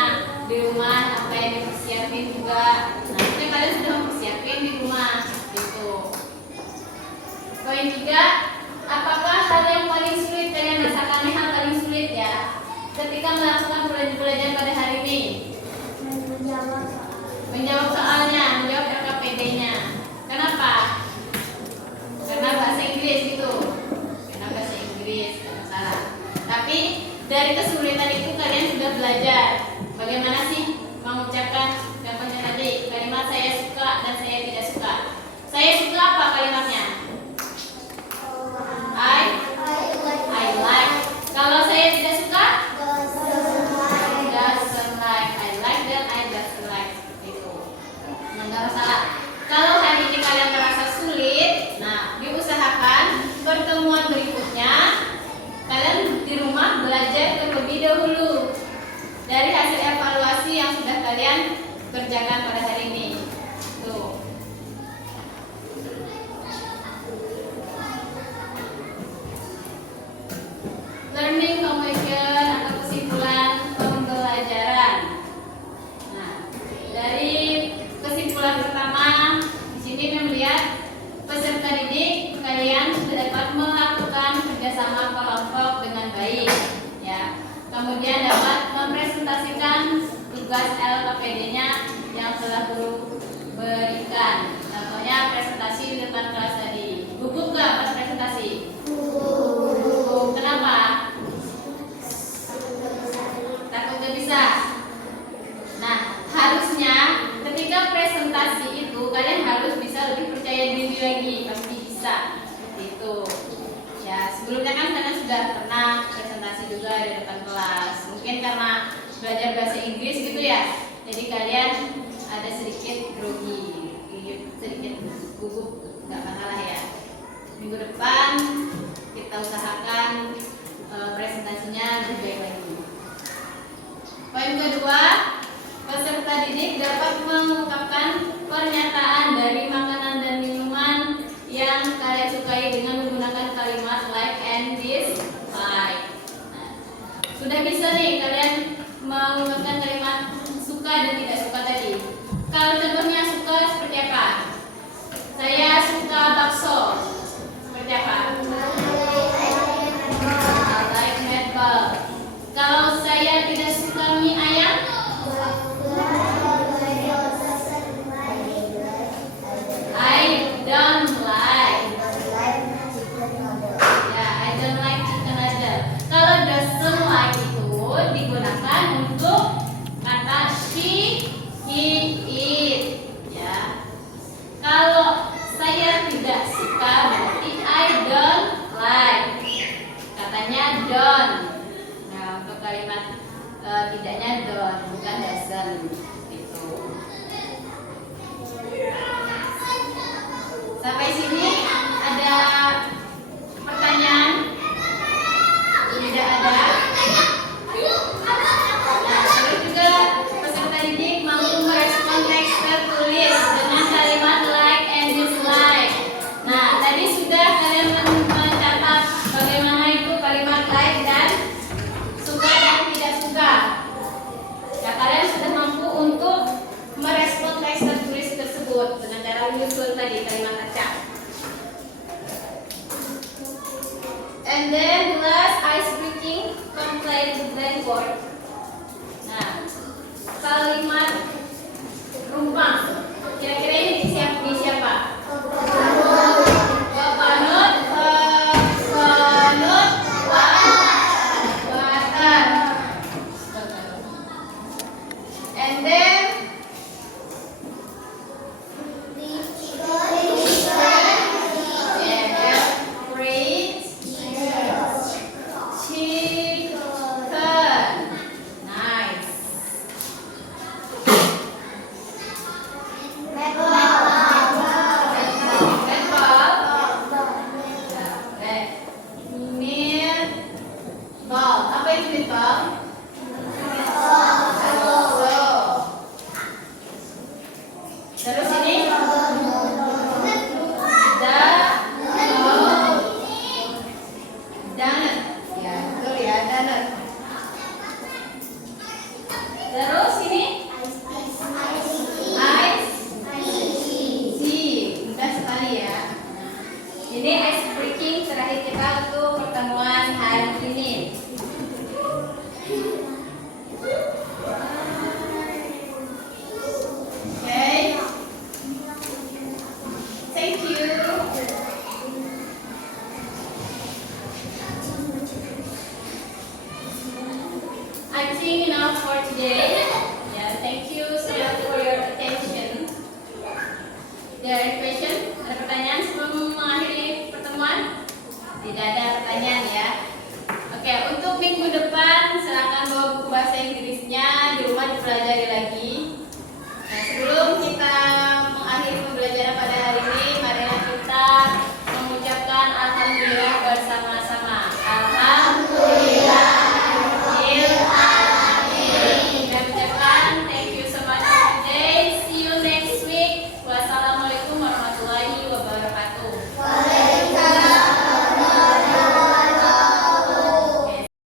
di rumah apa yang dipersiapin juga. Nah, itu kalian sudah mempersiapin di rumah gitu. Poin 3, apakah hal yang paling sulit kalian rasakan? Hal paling sulit ya ketika melakukan pelajaran pada hari ini? Menjawab soalnya, menjawab LKPD-nya. Kenapa? Karena bahasa Inggris gitu. Karena bahasa Inggris, tidak masalah. Tapi dari kesulitan itu kalian sudah belajar bagaimana sih mengucapkan contohnya tadi kalimat saya suka dan saya tidak suka. Saya suka apa kalimatnya? I like. Kalau saya tidak suka? Doesn't like. I like dan I doesn't like. Itu. Enggak salah. Kalau hari ini kalian merasa sulit, nah diusahakan pertemuan berikutnya kalian di rumah belajar terlebih dahulu dari hasil evaluasi yang sudah kalian kerjakan pada hari ini. Tuh. Learning conclusion atau kesimpulan pembelajaran. Nah, dari kesimpulan pertama di sini melihat peserta didik kalian sudah dapat melakukan kerjasama kelompok dengan baik, ya. Kemudian dapat mempresentasikan tugas LKPD-nya yang telah guru berikan. Contohnya presentasi di depan kelas tadi. Gugup nggak pas presentasi? Gugup. Kenapa? Takut nggak bisa. Nah, harusnya ketika presentasi itu kalian harus bisa lebih percaya diri lagi, pasti bisa. Itu. Ya, sebelumnya kan kalian sudah pernah presentasi juga di depan kelas. Mungkin karena belajar bahasa Inggris gitu ya. Jadi kalian ada sedikit grogi, sedikit gugup, nggak masalah ya. Minggu depan kita usahakan presentasinya lebih baik lagi. Poin kedua, peserta didik dapat mengungkapkan pernyataan dari makanan dan minuman yang kalian sukai dengan menggunakan kalimat like and dislike. Nah, sudah bisa nih kalian menggunakan kalimat suka dan tidak suka tadi. Kalau contohnya suka seperti apa? Saya suka bakso. Seperti apa? I like meatball. Kalau saya tidak suka mie ayam? I don't like. Ya, I don't like chicken noodle. Kalau doesn't like itu digunakan untuk kata she, he, it. Ya. Kalau saya tidak suka berarti I don't like. Katanya don't. Nah, untuk kalimat tidaknya don't, bukan doesn't. Itu. Sampai sini ada pertanyaan? Tidak ada. Nah, terus juga peserta didik mampu merespon teks tertulis dengan kalimat like and dislike. Nah, tadi sudah kalian mencatat bagaimana itu kalimat like dan suka dan tidak suka. Nah, kalian sudah mampu untuk merespon teks tertulis tersebut dengan cara menyusun tadi kalimat acak. And then last ice breaking complete the blackboard. Nah, kalimat rumpang. Kira-kira ini siapa? Penut, water. And then terus ini donut. Ya, betul ya, donut. I think enough for today. Yeah, thank you so much for your attention. There are question? Ada pertanyaan sebelum mengakhiri pertemuan? Tidak ada pertanyaan ya. Oke, untuk minggu depan